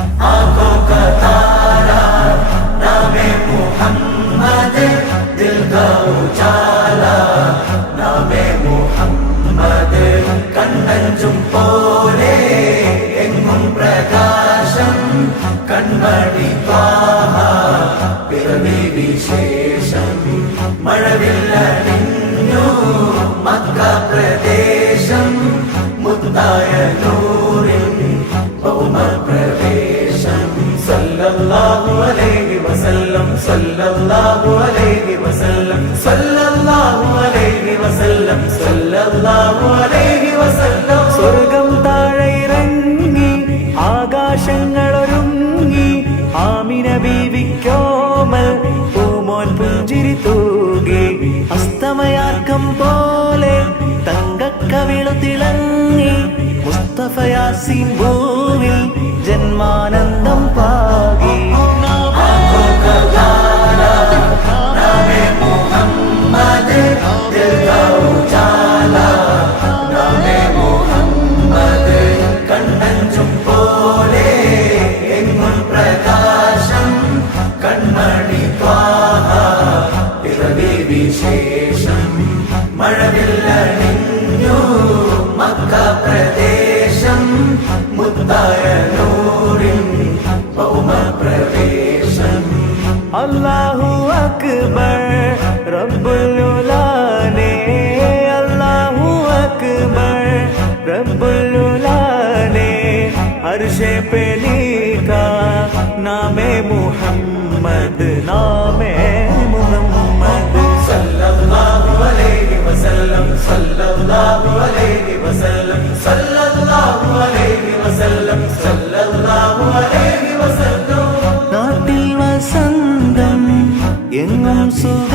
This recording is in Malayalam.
आंखों का तारा नामे मुहम्मद, दिल का उजाला नामे मुहम्मद, कണ്ണഞ്ചും പോലെ എങ്ങും പ്രകാശം കൺമണി ത്വാഹ പിറവി വിശേഷം, മഴവില്ലണിഞ്ഞു മക്ക പ്രദേശം, മുത്തായ നൂറിൻ ഭൗമപ്രവേശം. സല്ലല്ലാഹു അലൈഹി വസല്ലം, സല്ലല്ലാഹു അലൈഹി വസല്ലം, സല്ലല്ലാഹു അലൈഹി വസല്ലം, സല്ലല്ലാഹു അലൈഹി വസല്ലം. സ്വർഗം താഴെ ഇറങ്ങി ആകാശങ്ങളൊരുങ്ങി, ആമിന ബീവിക്കോമൽ പൂമോൻ പുഞ്ചിരി തൂകി, അസ്തമയാർക്കം പോലെ തങ്കക്കവിളു തിളങ്ങി, മുസ്തഫ യാസീൻ ഭൂവിൽ ജന്മാനന്ദം പാകി. വിശേഷം മഴവില്ലണിഞ്ഞു മക്ക പ്രദേശം, മുത്തായ നൂറിൻ ഭൗമപ്രവേശം. അല്ലാഹു അക്ബർ റബ്ബുൽ ഉലാനെ, അല്ലാഹു അക്ബർ റബ്ബുൽ ഉലാനെ, അർശേ पे लिखा नामे मुहम्मद, नामे मुहम्मद. सल्लल्लाहु अलैहि वसल्लम, सल्लल्लाहु अलैहि वसल्लम, सल्लल्लाहु अलैहि वसल्लम, सल्लल्लाहु अलैहि वसल्लम. നാട്ടിൽ വസന്തം എങ്ങും സുഖം